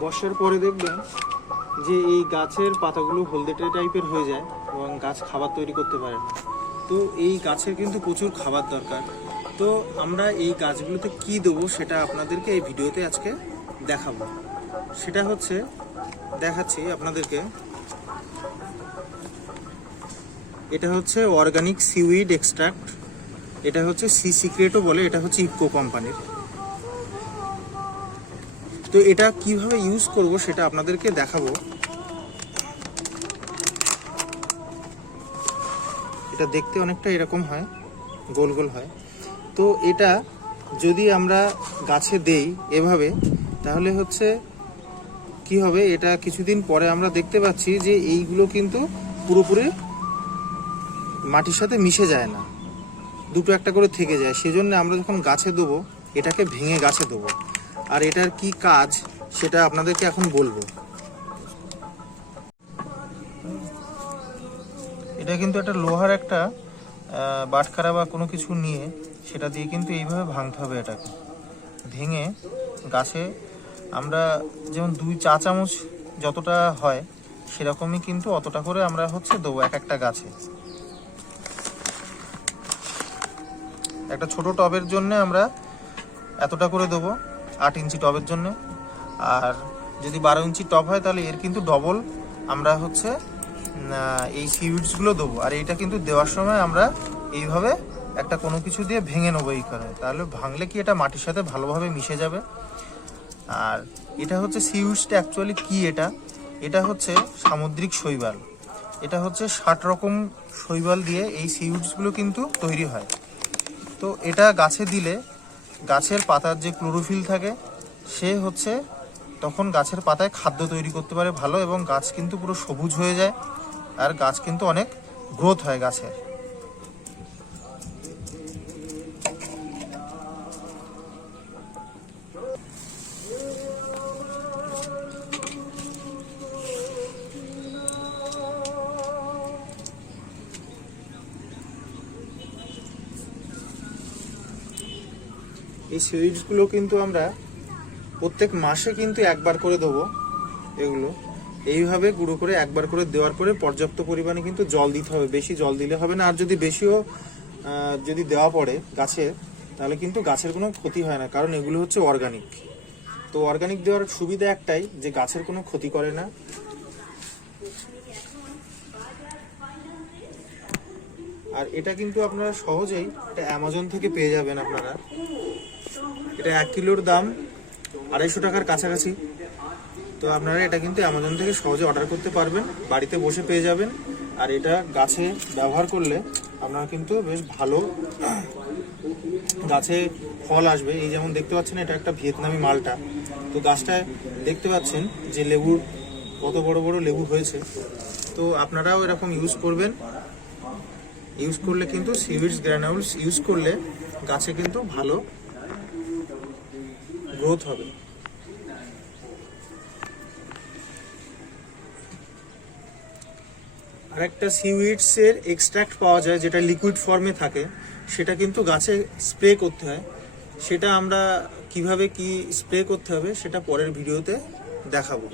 বর্ষার পরে দেখবেন যে এই গাছের পাতাগুলো হলদেটে টাইপের হয়ে যায় এবং গাছ খাবার তৈরি করতে পারে না। তো এই গাছের কিন্তু প্রচুর খাবার দরকার। তো আমরা এই গাছগুলোতে কি দেবো সেটা আপনাদেরকে এই ভিডিওতে আজকে দেখাবো। সেটা হচ্ছে দেখাচ্ছি আপনাদেরকে। এটা হচ্ছে অর্গানিক সিউইড এক্সট্রাক্ট, এটা হচ্ছে সি সিক্রেটও বলে, এটা হচ্ছে ইফকো কোম্পানির। তো এটা কিভাবে ইউজ করব সেটা আপনাদেরকে দেখাবো। এটা দেখতে অনেকটা এরকম হয়, গোল গোল হয়। তো এটা যদি আমরা গাছে দেই এভাবে, তাহলে হচ্ছে কি হবে, এটা কিছুদিন পরে আমরা দেখতে পাচ্ছি যে এইগুলো কিন্তু পুরোপুরি মাটির সাথে মিশে যায় না, দুটো একটা করে থেকে যায়। সেজন্য আমরা যখন গাছে দেবো এটাকে ভেঙে গাছে দেবো। আর এটার কি কাজ সেটা আপনাদেরকে এখন বলবো। এটা কিন্তু একটা লোহার একটা বাটখারা বা কোনো কিছু নিয়ে সেটা দিয়ে কিন্তু এইভাবে ভাঙতে হবে। এটাকে ভেঙে গাছে আমরা যেমন 2 চা চামচ যতটা হয় সেরকমই কিন্তু অতটা করে আমরা হচ্ছে দেবো এক একটা গাছে। একটা ছোট টবের জন্য আমরা এতটা করে দেবো, 8 ইঞ্চি টবের জন্য। আর যদি 12 ইঞ্চি টব হয় তাহলে এর কিন্তু ডবল আমরা হচ্ছে এই সিউইডসগুলো দেবো। আর এইটা কিন্তু দেওয়ার সময় আমরা এইভাবে একটা কোনো কিছু দিয়ে ভেঙে নেবো এই করে, তাহলে ভাঙলে কি এটা মাটির সাথে ভালোভাবে মিশে যাবে। আর এটা হচ্ছে সিউইডসটা অ্যাকচুয়ালি কি, এটা হচ্ছে সামুদ্রিক শৈবাল। এটা হচ্ছে 60 রকম শৈবাল দিয়ে এই সিউইডসগুলো কিন্তু তৈরি হয়। তো এটা গাছে দিলে গাছের পাতার যে ক্লোরোফিল থাকে সে হচ্ছে তখন গাছের পাতায় খাদ্য তৈরি করতে পারে ভালো, এবং গাছ কিন্তু পুরো সবুজ হয়ে যায়। আর গাছ কিন্তু অনেক গ্রোথ হয় গাছের। এই সিউইডসগুলো কিন্তু আমরা প্রত্যেক মাসে কিন্তু একবার করে দেবো। এগুলো এইভাবে গুঁড়ো করে একবার করে দেওয়ার পরে পর্যাপ্ত পরিমাণে কিন্তু জল দিতে হবে, বেশি জল দিলে হবে না। আর যদি বেশিও যদি দেওয়া পড়ে গাছে, তাহলে কিন্তু গাছের কোনো ক্ষতি হয় না, কারণ এগুলো হচ্ছে অর্গানিক। তো অর্গানিক দেওয়ার সুবিধা একটাই, যে গাছের কোনো ক্ষতি করে না। আর এটা কিন্তু আপনারা সহজেই এটা অ্যামাজন থেকে পেয়ে যাবেন। আপনারা এটা 1 কিলোর দাম 250 টাকার কাছাকাছি। তো আপনারা এটা কিন্তু অ্যামাজন থেকে সহজে অর্ডার করতে পারবেন, বাড়িতে বসে পেয়ে যাবেন। আর এটা গাছে ব্যবহার করলে আপনারা কিন্তু বেশ ভালো গাছে ফল আসবে। এই যেমন দেখতে পাচ্ছেন এটা একটা ভিয়েতনামি মালটা। তো গাছটায় দেখতে পাচ্ছেন যে লেবুর কত বড় বড় লেবু হয়েছে। তো আপনারাও এরকম ইউজ করবেন। ইউজ করলে কিন্তু সিউইডস গ্রানুলস ইউজ করলে গাছে কিন্তু ভালো গ্রোথ হবে। আরেকটা সিউইডসের এক্সট্রাক্ট পাওয়া যায় যেটা লিকুইড ফর্মে থাকে, সেটা কিন্তু গাছে স্প্রে করতে হয়। সেটা আমরা কিভাবে কি স্প্রে করতে হবে সেটা পরের ভিডিওতে দেখাবো।